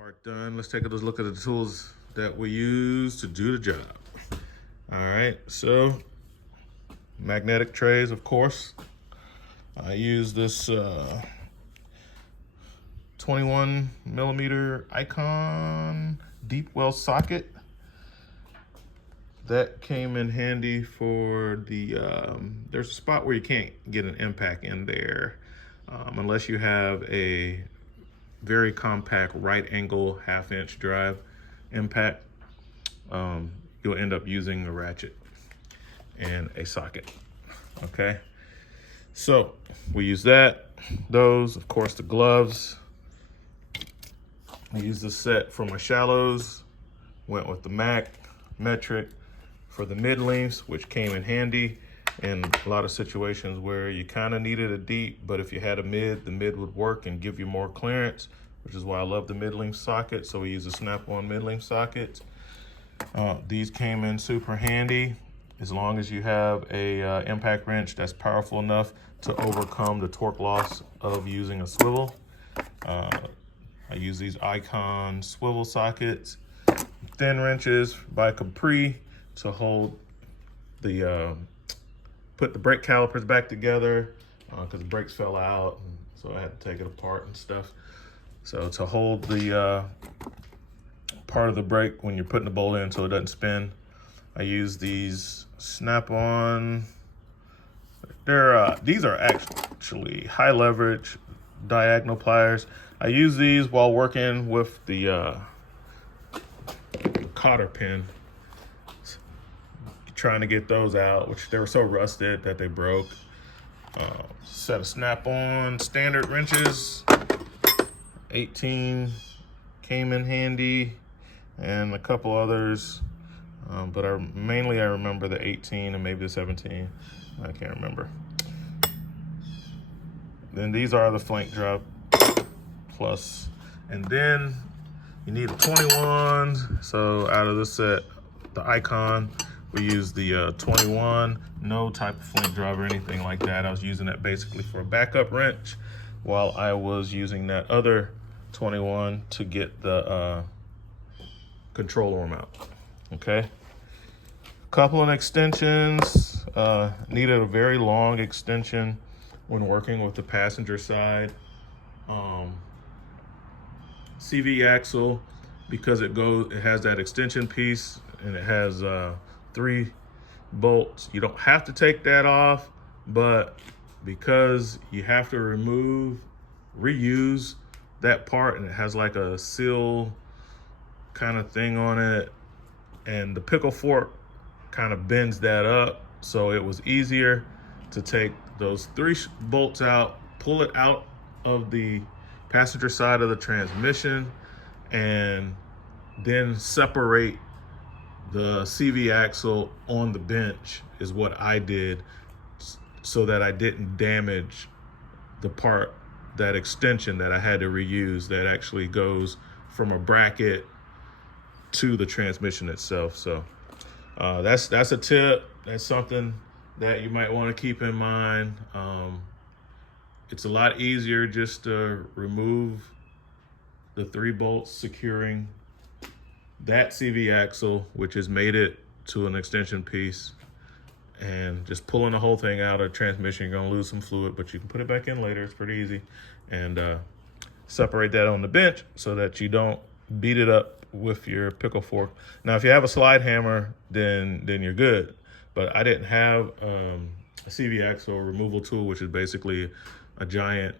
Part done. Let's take a look at the tools that we use to do the job. All right, so magnetic trays, of course. I use this 21 millimeter Icon deep well socket. That came in handy for the, there's a spot where you can't get an impact in there unless you have a very compact right angle 1/2 inch drive impact. You'll end up using a ratchet and a socket. Okay, so we use those, of course, the gloves. I use this set for my shallows, went with the metric for the mid lengths, which came in handy in a lot of situations where you kind of needed a deep, but if you had a mid, the mid would work and give you more clearance, which is why I love the mid-length socket. So we use a snap-on mid-length socket. These came in super handy as long as you have a impact wrench that's powerful enough to overcome the torque loss of using a swivel. I use these Icon swivel sockets, thin wrenches by Capri to hold the put the brake calipers back together because the brakes fell out, and so I had to take it apart and stuff. So to hold the part of the brake when you're putting the bolt in so it doesn't spin, I use these snap-on. These are actually high leverage diagonal pliers. I use these while working with the cotter pin, trying to get those out, which they were so rusted that they broke. Set of snap-on standard wrenches, 18 came in handy, and a couple others, but mainly I remember the 18 and maybe the 17. I can't remember. Then these are the flank drop plus, and then you need a 21. So out of this set, the Icon, we use the 21, no type of flank drive or anything like that. I was using that basically for a backup wrench while I was using that other 21 to get the control arm out. Okay, couple of extensions. Needed a very long extension when working with the passenger side. CV axle, because it has that extension piece and it has 3 bolts. You don't have to take that off, but because you have to reuse that part, and it has like a seal kind of thing on it, and the pickle fork kind of bends that up, so it was easier to take those 3 bolts out, pull it out of the passenger side of the transmission, and then separate the CV axle on the bench is what I did, so that I didn't damage the part, that extension that I had to reuse that actually goes from a bracket to the transmission itself. So that's a tip. That's something that you might want to keep in mind. It's a lot easier just to remove the 3 bolts securing that CV axle, which has made it to an extension piece, and just pulling the whole thing out of transmission. You're gonna lose some fluid, but you can put it back in later. It's pretty easy. And separate that on the bench so that you don't beat it up with your pickle fork. Now, if you have a slide hammer, then you're good. But I didn't have a CV axle removal tool, which is basically a giant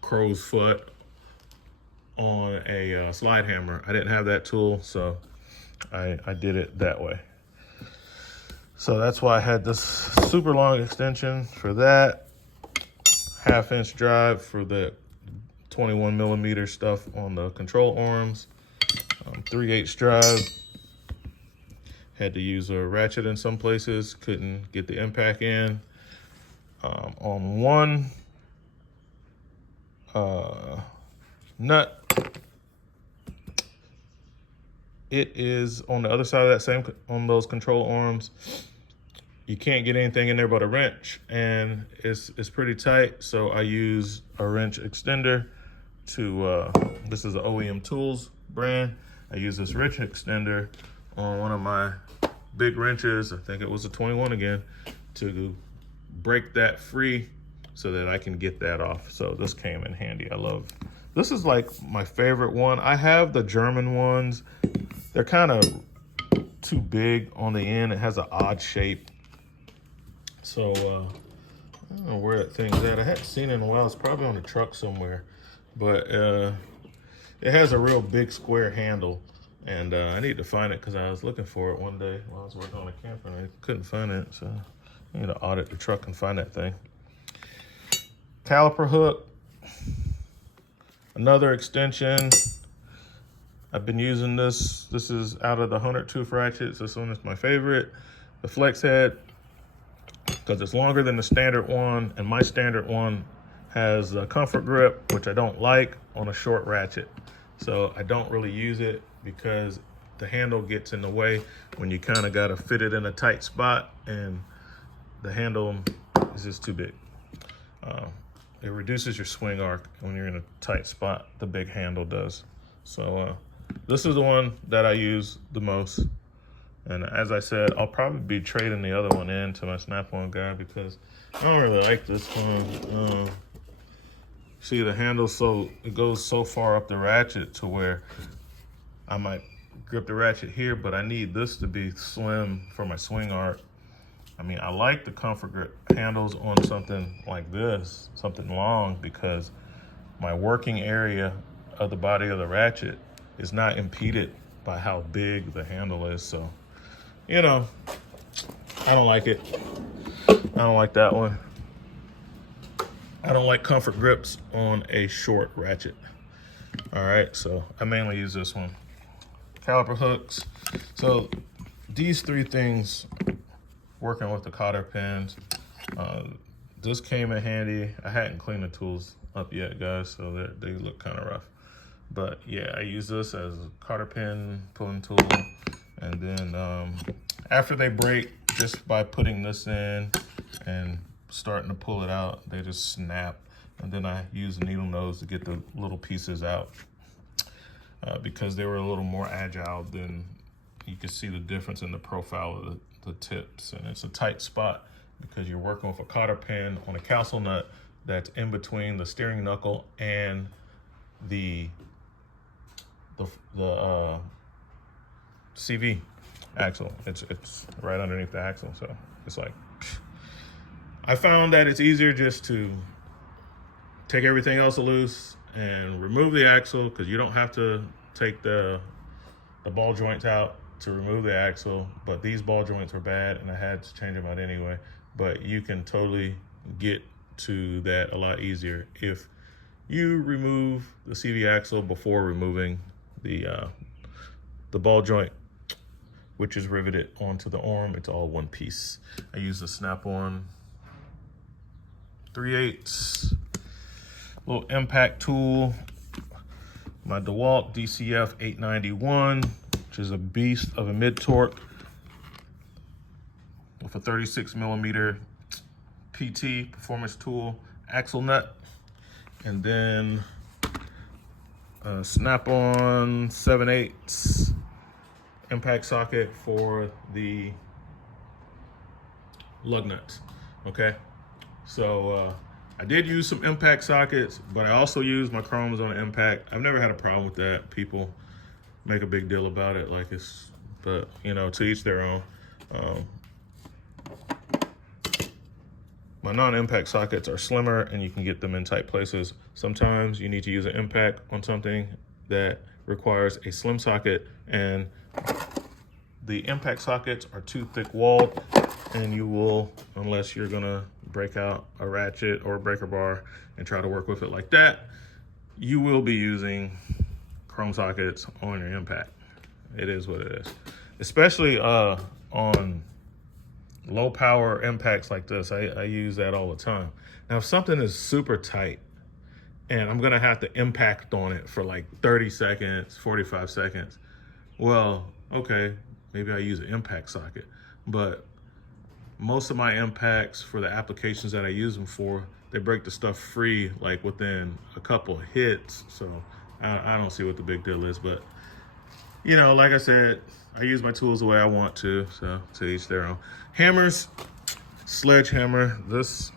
crow's foot on a slide hammer. I didn't have that tool, so I did it that way. So that's why I had this super long extension for that, 1/2 inch drive for the 21 millimeter stuff on the control arms, 3/8 drive. Had to use a ratchet in some places, couldn't get the impact in. On one nut, it is on the other side of that same, on those control arms. You can't get anything in there but a wrench, and it's pretty tight. So I use a wrench extender to, this is an OEM Tools brand. I use this wrench extender on one of my big wrenches. I think it was a 21 again, to break that free so that I can get that off. So this came in handy. This is like my favorite one. I have the German ones. They're kind of too big on the end. It has an odd shape. So I don't know where that thing's at. I hadn't seen it in a while. It's probably on the truck somewhere. But it has a real big square handle. And I need to find it because I was looking for it one day while I was working on a camper and I couldn't find it. So I need to audit the truck and find that thing. Caliper hook. Another extension. I've been using this. This is out of the 100 tooth ratchets. This one is my favorite. The flex head, because it's longer than the standard one, and my standard one has a comfort grip, which I don't like on a short ratchet. So I don't really use it because the handle gets in the way when you kind of got to fit it in a tight spot, and the handle is just too big. It reduces your swing arc when you're in a tight spot. The big handle does. So this is the one that I use the most. And as I said, I'll probably be trading the other one in to my Snap-on guy because I don't really like this one. See, the handle, so it goes so far up the ratchet to where I might grip the ratchet here, but I need this to be slim for my swing arc. I mean, I like the comfort grip handles on something like this, something long, because my working area of the body of the ratchet is not impeded by how big the handle is. So, you know, I don't like it. I don't like that one. I don't like comfort grips on a short ratchet. All right, so I mainly use this one. Caliper hooks. So these three things, working with the cotter pins, this came in handy. I hadn't cleaned the tools up yet, guys, so they look kind of rough. But yeah, I use this as a cotter pin pulling tool. And then after they break, just by putting this in and starting to pull it out, they just snap. And then I use the needle nose to get the little pieces out because they were a little more agile than, you can see the difference in the profile of the tips. And it's a tight spot because you're working with a cotter pin on a castle nut that's in between the steering knuckle and the CV axle. It's right underneath the axle, so it's like, I found that it's easier just to take everything else loose and remove the axle, because you don't have to take the ball joints out to remove the axle. But these ball joints were bad and I had to change them out anyway. But you can totally get to that a lot easier if you remove the CV axle before removing the ball joint, which is riveted onto the arm. It's all one piece. I use the Snap-on 3/8 little impact tool, my DeWalt DCF 891, which is a beast of a mid torque with a 36 millimeter PT performance tool axle nut, and then a Snap-on 7/8 impact socket for the lug nuts. Okay, so I did use some impact sockets, but I also used my chromes on the impact. I've never had a problem with that. People make a big deal about it, like it's, but you know, to each their own. My non-impact sockets are slimmer and you can get them in tight places. Sometimes you need to use an impact on something that requires a slim socket, and the impact sockets are too thick walled, and you will, unless you're gonna break out a ratchet or a breaker bar and try to work with it like that, you will be using chrome sockets on your impact. It is what it is. Especially on low power impacts like this, I use that all the time. Now, if something is super tight and I'm gonna have to impact on it for like 30 seconds, 45 seconds, well, okay, maybe I use an impact socket. But most of my impacts for the applications that I use them for, they break the stuff free like within a couple of hits. So I don't see what the big deal is, but you know, like I said, I use my tools the way I want to, so to each their own. Hammers, sledgehammer. This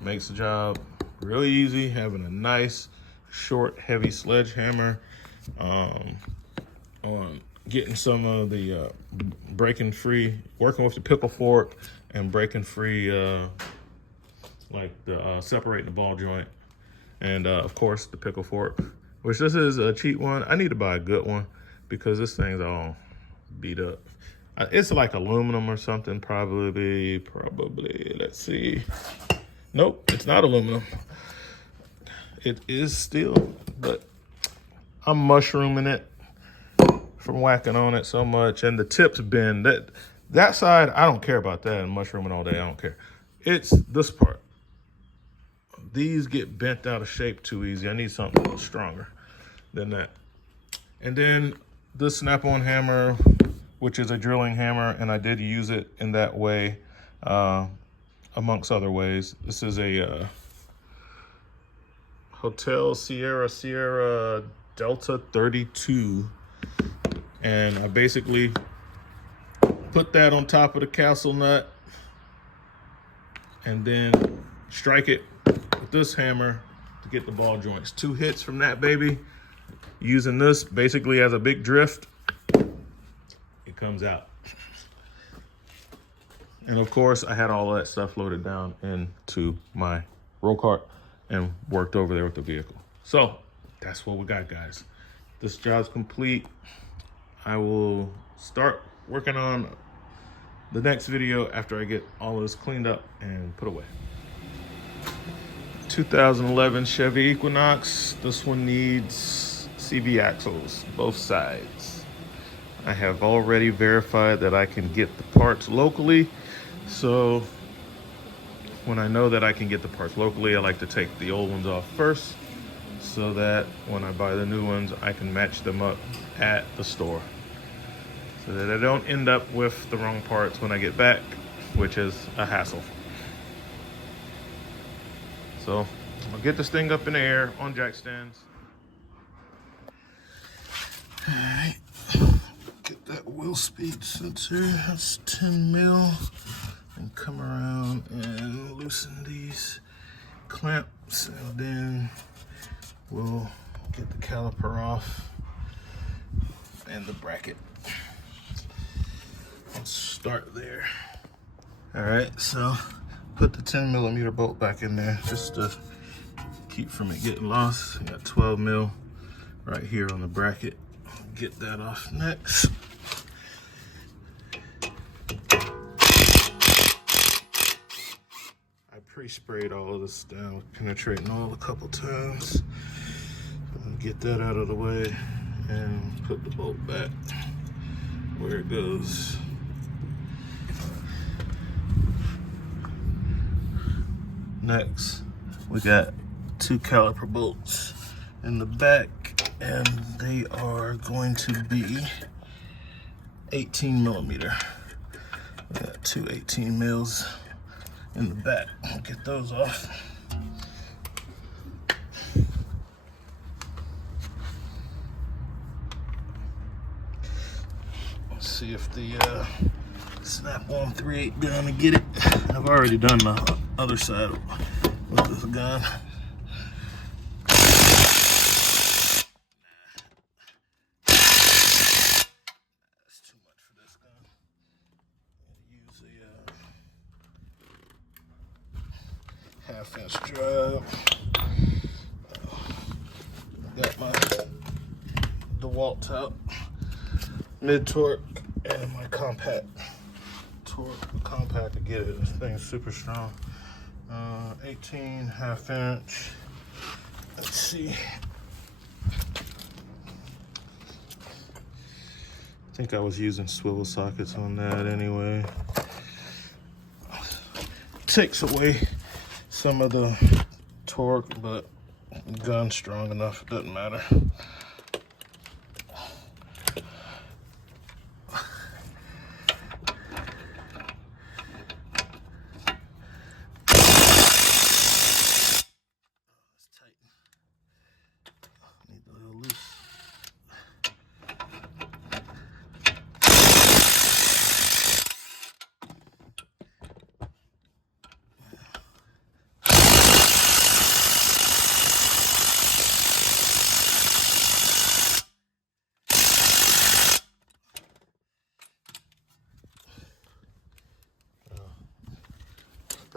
makes the job really easy, having a nice, short, heavy sledgehammer. On getting some of the breaking free, working with the pickle fork and breaking free, like the separating the ball joint. And of course, the pickle fork, which this is a cheap one. I need to buy a good one because this thing's all beat up. It's like aluminum or something, probably. Let's see. Nope, it's not aluminum. It is steel, but I'm mushrooming it from whacking on it so much. And the tips bend. That side, I don't care about that. And mushrooming all day, I don't care. It's this part. These get bent out of shape too easy. I need something a little stronger than that. And then the snap-on hammer, which is a drilling hammer, and I did use it in that way, amongst other ways. This is a Hotel Sierra Delta 32. And I basically put that on top of the castle nut and then strike it with this hammer to get the ball joints. 2 hits from that baby. Using this basically as a big drift, it comes out. And of course, I had all that stuff loaded down into my roll cart and worked over there with the vehicle. So that's what we got, guys. This job's complete. I will start working on the next video after I get all of this cleaned up and put away. 2011 Chevy Equinox. This one needs CV axles, both sides. I have already verified that I can get the parts locally. So when I know that I can get the parts locally, I like to take the old ones off first so that when I buy the new ones, I can match them up at the store so that I don't end up with the wrong parts when I get back, which is a hassle. So I'll get this thing up in the air on jack stands. All right, get that wheel speed sensor, that's 10 mil, and come around and loosen these clamps, and then we'll get the caliper off and the bracket. Let's start there. All right, so put the 10 millimeter bolt back in there just to keep from it getting lost. I got 12 mil right here on the bracket. Get that off next. I pre-sprayed all of this down with penetrating oil a couple times. Get that out of the way and put the bolt back where it goes. Next, we got 2 caliper bolts in the back, and they are going to be 18 millimeter. We got 2 18 mils in the back. I'll get those off. Let's see if the snap-on 3/8 gun to get it. I've already done the other side with this gun. That's too much for this gun. Use a 1/2-inch drive. Got my DeWalt top mid-torque and my compact torque, compact to get it. This thing's super strong. 18 1/2-inch. Let's see. I think I was using swivel sockets on that anyway. Takes away some of the torque, but the gun's strong enough, it doesn't matter. Need a little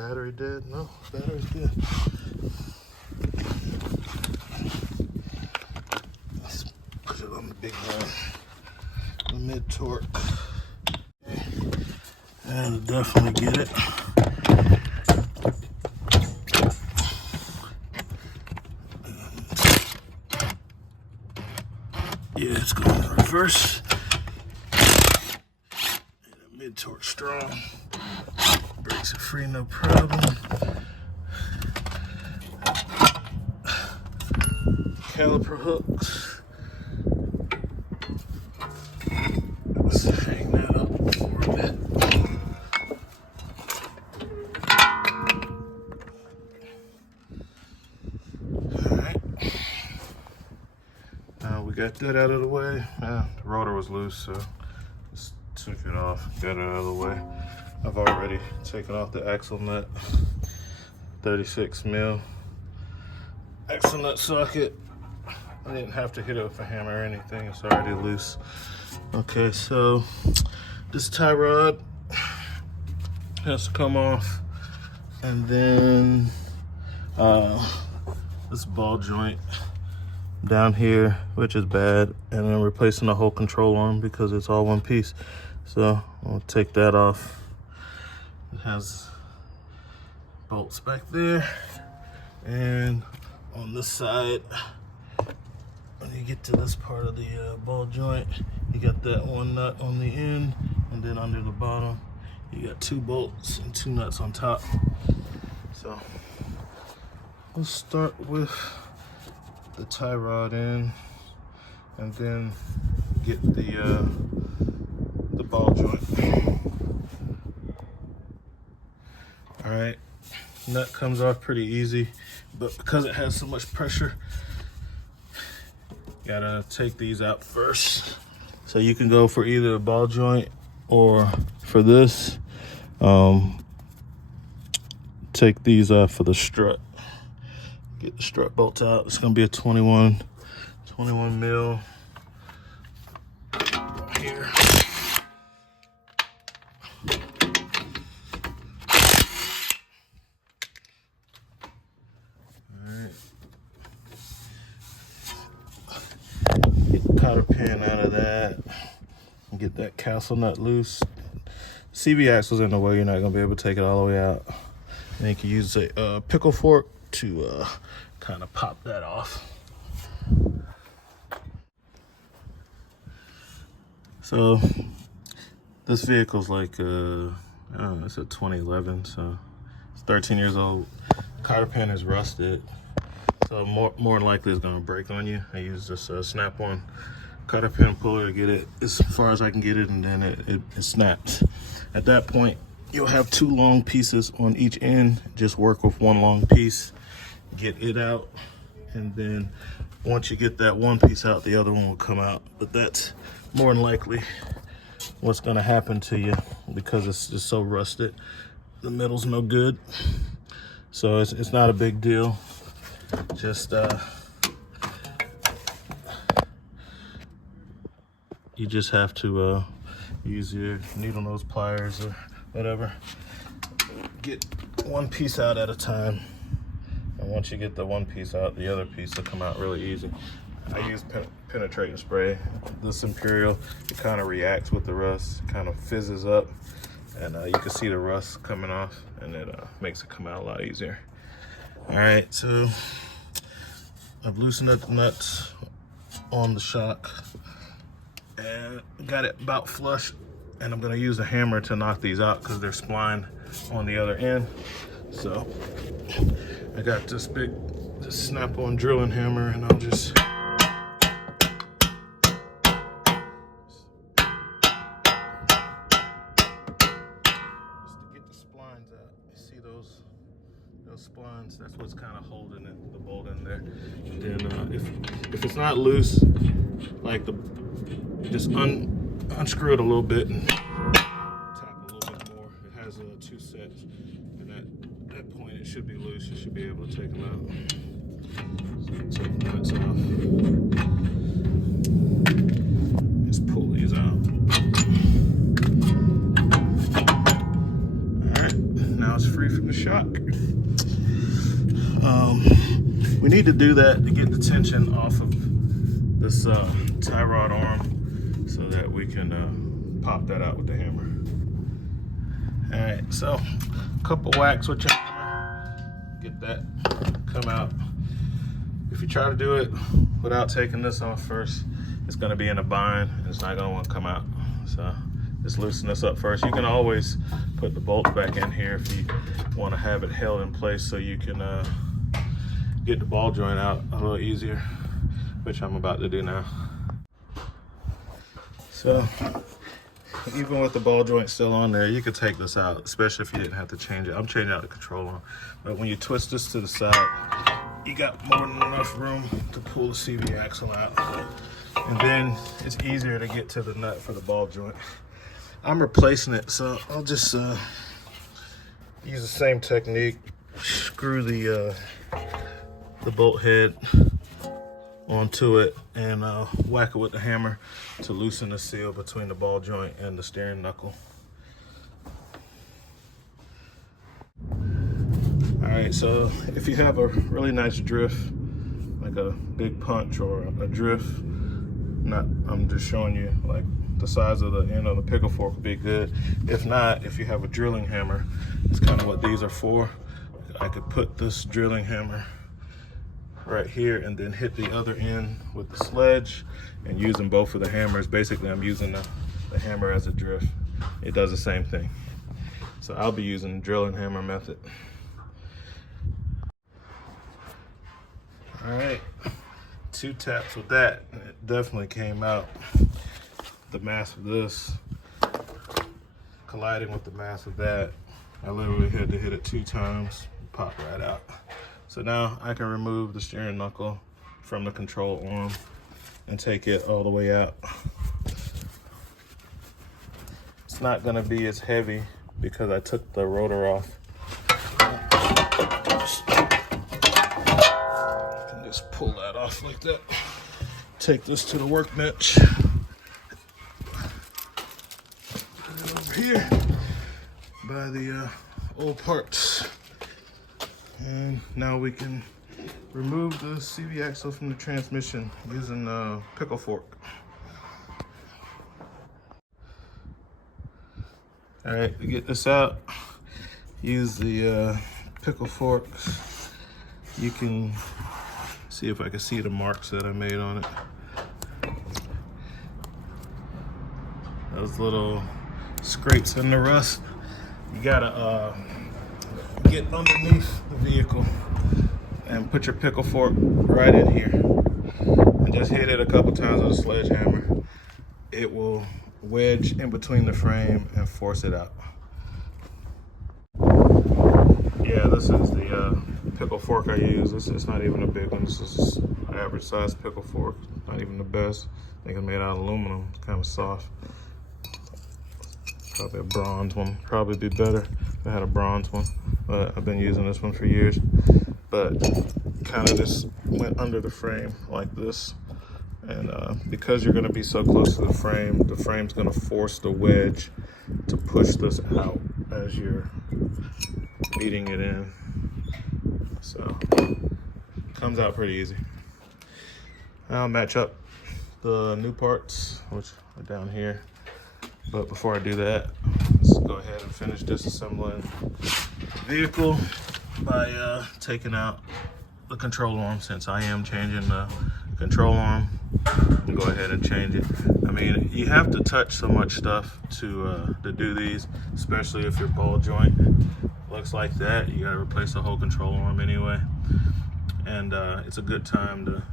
battery dead? No, battery's good. Let's put it on the big one, the mid torque. That'll definitely get it. Yeah, it's going in reverse. Mid torque strong. Brakes are free, no problem. Caliper hooks. Let's hang that up for a bit. Alright. We got that out of the way. The rotor was loose, so just took it off, got it out of the way. I've already taken off the axle nut, 36 mil axle nut socket. I didn't have to hit it with a hammer or anything, it's already loose. Okay, so this tie rod has to come off, and then this ball joint down here, which is bad, and then replacing the whole control arm because it's all one piece. So I'll take that off. It has bolts back there, and on this side, when you get to this part of the ball joint, you got that one nut on the end, and then under the bottom you got 2 bolts and 2 nuts on top. So let's start with the tie rod in, and then get the ball joint. All right, nut comes off pretty easy, but because it has so much pressure, gotta take these out first. So you can go for either a ball joint or for this. Take these off for the strut. Get the strut bolts out. It's gonna be a 21 mil here. Alright. Get the cotter pin out of that. And get that castle nut loose. CV axle's in the way, you're not gonna be able to take it all the way out. And you can use a pickle fork to kind of pop that off. So this vehicle's like I don't know, it's a 2011, so it's 13 years old. Cotter pin is rusted, so more than likely it's gonna break on you. I use this snap-on cotter pin puller to get it as far as I can get it, and then it snaps. At that point, you'll have 2 long pieces on each end. Just work with 1 long piece, get it out, and then once you get that one piece out, the other one will come out. But that's more than likely what's gonna happen to you because it's just so rusted. The middle's no good, so it's not a big deal. Just you just have to use your needle nose pliers or whatever. Get 1 piece out at a time, and once you get the 1 piece out, the other piece will come out really easy. I use penetrating spray. This Imperial, it kind of reacts with the rust, kind of fizzes up, and you can see the rust coming off, and it makes it come out a lot easier. All right, so I've loosened up the nuts on the shock and got it about flush, and I'm gonna use a hammer to knock these out because they're splined on the other end. So I got this snap-on drilling hammer, and I'll just get the splines out. You see those splines? That's what's kind of holding it, the bolt in there. And then if it's not loose, like just unscrew it a little bit and tap a little bit more. It has 2 sets, and at that point it should be loose. You should be able to take them out. So take the nuts off. Just pull these out. All right, now it's free from the shock. We need to do that to get the tension off of this tie rod arm so that we can pop that out with the hammer. All right, so a couple whacks with your hammer, get that come out. If you try to do it without taking this off first, it's gonna be in a bind and it's not gonna want to come out. So just loosen this up first. You can always put the bolts back in here if you want to have it held in place so you can get the ball joint out a little easier, which I'm about to do now. So even with the ball joint still on there, you could take this out, especially if you didn't have to change it. I'm changing out the control arm, but when you twist this to the side, you got more than enough room to pull the CV axle out. And then it's easier to get to the nut for the ball joint. I'm replacing it, so I'll just use the same technique. Screw the bolt head onto it and whack it with the hammer to loosen the seal between the ball joint and the steering knuckle. All right, so if you have a really nice drift, like a big punch or a drift, I'm just showing you like the size of the end of the pickle fork would be good. If not, if you have a drilling hammer, it's kind of what these are for. I could put this drilling hammer right here and then hit the other end with the sledge and using both of the hammers. Basically, I'm using the hammer as a drift. It does the same thing. So I'll be using the drilling hammer method. All right, 2 taps with that, and it definitely came out. The mass of this colliding with the mass of that, I literally had to hit it 2 times, pop right out. So now I can remove the steering knuckle from the control arm and take it all the way out. It's not gonna be as heavy because I took the rotor off. I can just pull that off like that. Take this to the workbench. Put it over here by the old parts. And now we can remove the CV axle from the transmission using the pickle fork. All right, to get this out, use the pickle fork. You can see if I can see the marks that I made on it. Those little scrapes in the rust. You gotta get underneath the vehicle and put your pickle fork right in here and just hit it a couple times with a sledgehammer. It will wedge in between the frame and force it out. Yeah, this is the pickle fork I use. This is not even a big one. This is an average size pickle fork. Not even the best. I think it's made out of aluminum. It's kind of soft. Probably a bronze one. Probably be better if I had a bronze one. But I've been using this one for years. But kind of just went under the frame like this. And because you're going to be so close to the frame's going to force the wedge to push this out as you're beating it in. So comes out pretty easy. I'll match up the new parts, which are down here. But before I do that, let's go ahead and finish disassembling the vehicle by taking out the control arm. Since I am changing the control arm, I'll go ahead and change it. I mean, you have to touch so much stuff to do these, especially if your ball joint looks like that. You gotta replace the whole control arm anyway. And it's a good time to,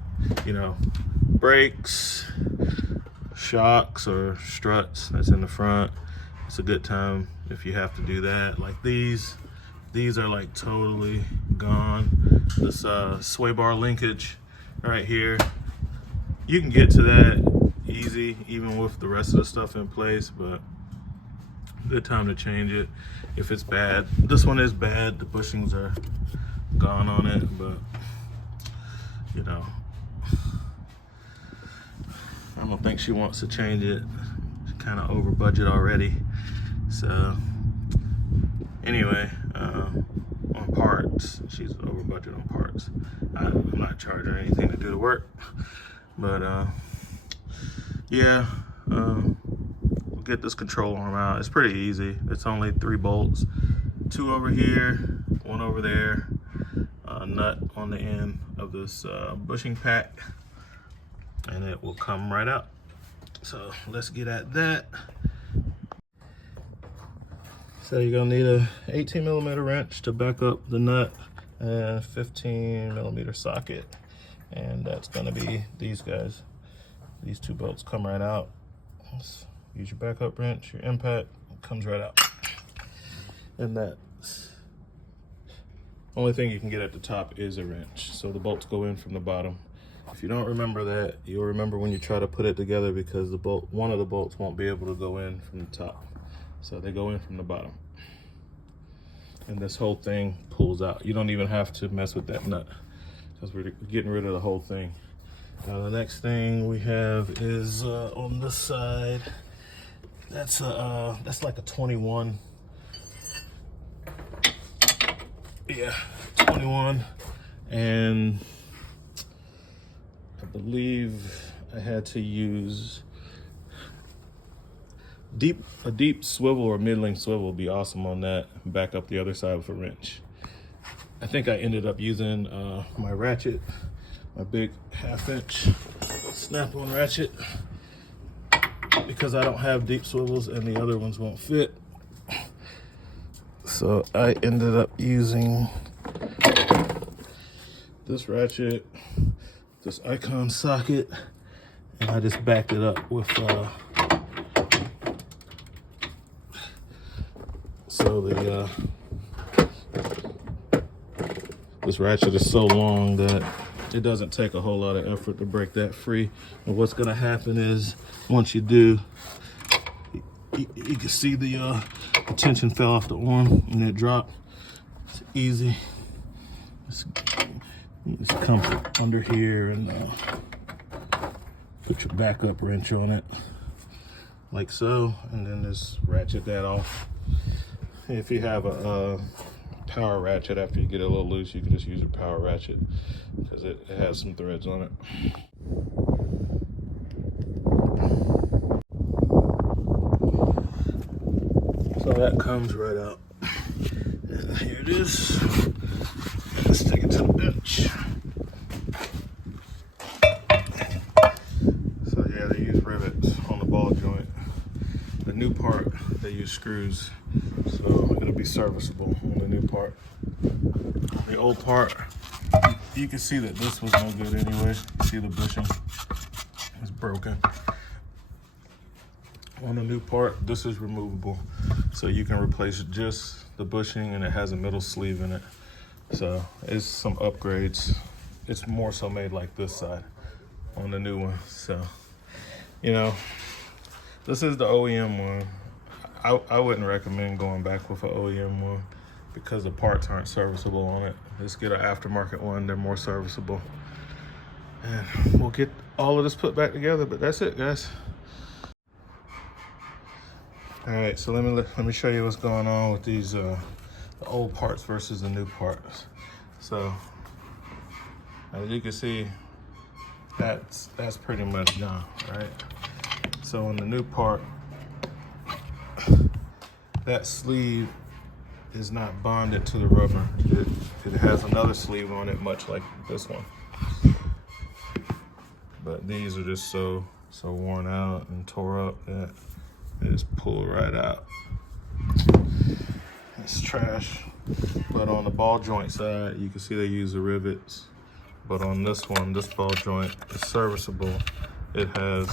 you know, brakes, shocks or struts that's in the front. It's a good time if you have to do that. Like these are like totally gone. This sway bar linkage right here, you can get to that easy even with the rest of the stuff in place, but good time to change it if it's bad. This one is bad, the bushings are gone on it, but you know, I don't think she wants to change it. She's kind of over budget already. So anyway, parts. She's over budget on parts. I'm not charging her anything to do the work, but yeah, we'll get this control arm out. It's pretty easy. It's only 3 bolts, 2 over here, 1 over there, a nut on the end of this bushing pack, and it will come right out. So let's get at that. So you're gonna need a 18mm wrench to back up the nut and a 15mm socket. And that's gonna be these guys. These 2 bolts come right out. Let's use your backup wrench, your impact, it comes right out. And that's only thing you can get at the top is a wrench. So the bolts go in from the bottom. If you don't remember that, you'll remember when you try to put it together, because one of the bolts won't be able to go in from the top. So they go in from the bottom. And this whole thing pulls out. You don't even have to mess with that nut, because we're getting rid of the whole thing. Now the next thing we have is on this side. That's like a 21. Yeah, 21. And I believe I had to use a deep swivel or middling swivel would be awesome on that. Back up the other side with a wrench. I think I ended up using my ratchet, my big 1/2-inch snap-on ratchet, because I don't have deep swivels and the other ones won't fit. So I ended up using this ratchet, this icon socket, and I just backed it up with this ratchet is so long that it doesn't take a whole lot of effort to break that free. And what's gonna happen is, once you do, you can see the tension fell off the arm and it dropped. It's easy. You just come under here and put your backup wrench on it, like so, and then just ratchet that off. If you have a power ratchet, after you get it a little loose, you can just use a power ratchet, because it has some threads on it. So that comes right out. And here it is. Let's take it to the bench. So yeah, they use rivets on the ball joint. The new part, they use screws. So it'll be serviceable on the new part. The old part, you can see that this was no good anyway. See the bushing is broken. On the new part, this is removable. So you can replace just the bushing, and it has a middle sleeve in it. So it's some upgrades. It's more so made like this side on the new one. So, you know, this is the OEM one. I wouldn't recommend going back with an OEM one, because the parts aren't serviceable on it. Let's get an aftermarket one, they're more serviceable. And we'll get all of this put back together, but that's it, guys. All right, so let me show you what's going on with these the old parts versus the new parts. So as you can see, that's pretty much done, right? So on the new part, that sleeve is not bonded to the rubber. It has another sleeve on it, much like this one. But these are just so worn out and tore up that they just pull right out. It's trash. But on the ball joint side, you can see they use the rivets. But on this one, this ball joint is serviceable. It has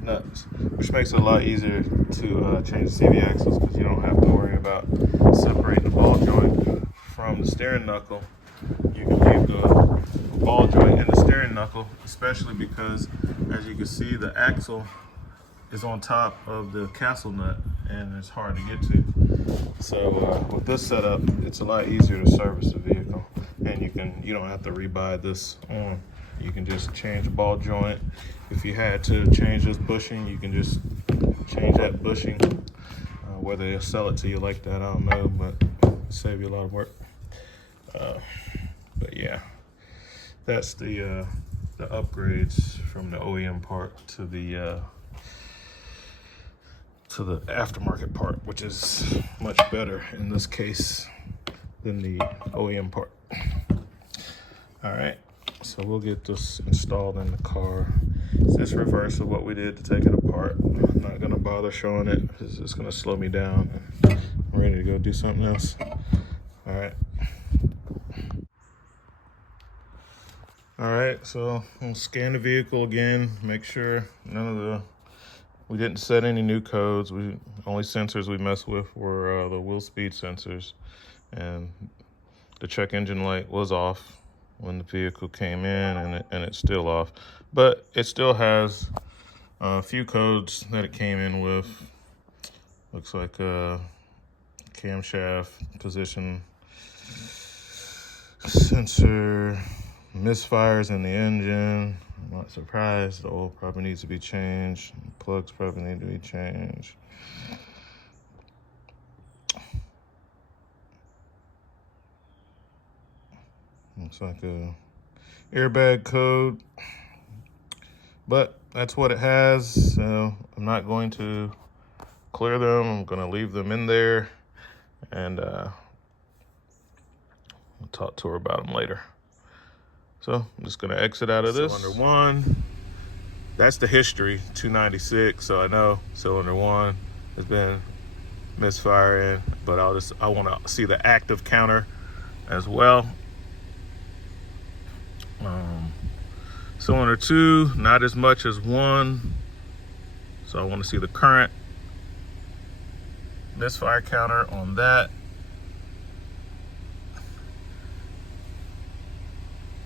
nuts, which makes it a lot easier to change the CV axles, because you don't have to worry about separating the ball joint from the steering knuckle. You can leave the ball joint in the steering knuckle, especially because, as you can see, the axle is on top of the castle nut and it's hard to get to. So with this setup, it's a lot easier to service the vehicle, and you don't have to rebuy this on. You can just change the ball joint. If you had to change this bushing, you can just change that bushing whether they'll sell it to you like that, I don't know, but it'll save you a lot of work. But yeah, that's the upgrades from the OEM part to the aftermarket part, which is much better in this case than the OEM part. All right, so we'll get this installed in the car. It's this reverse of what we did to take it apart. I'm not gonna bother showing it because it's gonna slow me down. I'm ready to go do something else. All right. All right, so I'll scan the vehicle again, make sure we didn't set any new codes. Only sensors we messed with were the wheel speed sensors, and the check engine light was off when the vehicle came in, and it's still off, but it still has a few codes that it came in with. Looks like a camshaft position sensor, misfires in the engine. I'm not surprised. The oil probably needs to be changed. Plugs probably need to be changed. Looks like a airbag code, but that's what it has. So I'm not going to clear them. I'm going to leave them in there, and I'll talk to her about them later. So I'm just going to exit out of this. Cylinder 1, that's the history, 296. So I know cylinder 1 has been misfiring, but I want to see the active counter as well. Cylinder 2, not as much as 1, so I want to see the current misfire counter on that.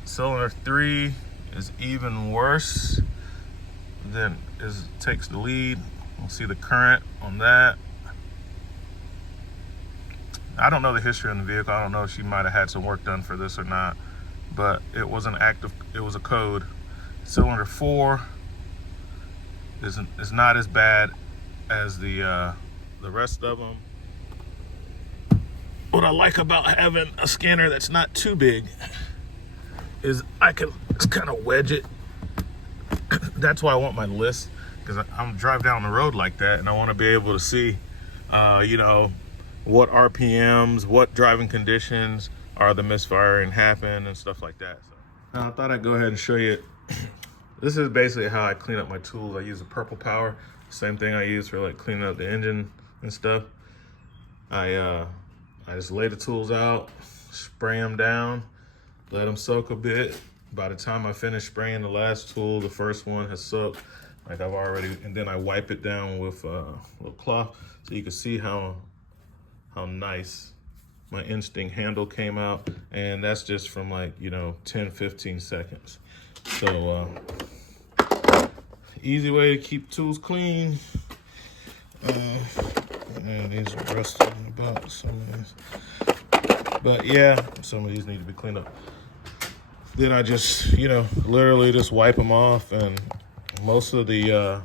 Cylinder 3 is even worse, takes the lead. We'll see the current on that. I don't know the history on the vehicle. I don't know if she might have had some work done for this or not, but it was an active, it was a code. Cylinder 4 is not as bad as the rest of them. What I like about having a scanner that's not too big is I can just kind of wedge it. That's why I want my list, because I'm drive down the road like that, and I want to be able to see, you know, what RPMs, what driving conditions are the misfiring happen and stuff like that. So now I thought I'd go ahead and show you. This is basically how I clean up my tools. I use a purple power, same thing I use for like cleaning up the engine and stuff. I just lay the tools out, spray them down, let them soak a bit. By the time I finish spraying the last tool, the first one has soaked, like I've already, and then I wipe it down with a little cloth so you can see how nice my instinct handle came out. And that's just from like, you know, 10-15 seconds. So easy way to keep tools clean. And these are rusted about some of these, but yeah, some of these need to be cleaned up. Then I just, you know, literally just wipe them off, and most of the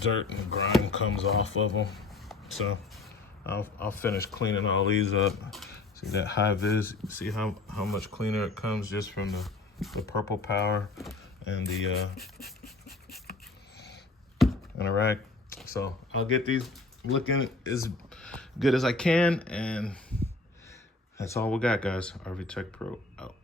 dirt and grime comes off of them. So I'll finish cleaning all these up. See that high vis? See how much cleaner it comes just from the purple power and the rack. So I'll get these looking as good as I can, and that's all we got, guys. RV Tech Pro out.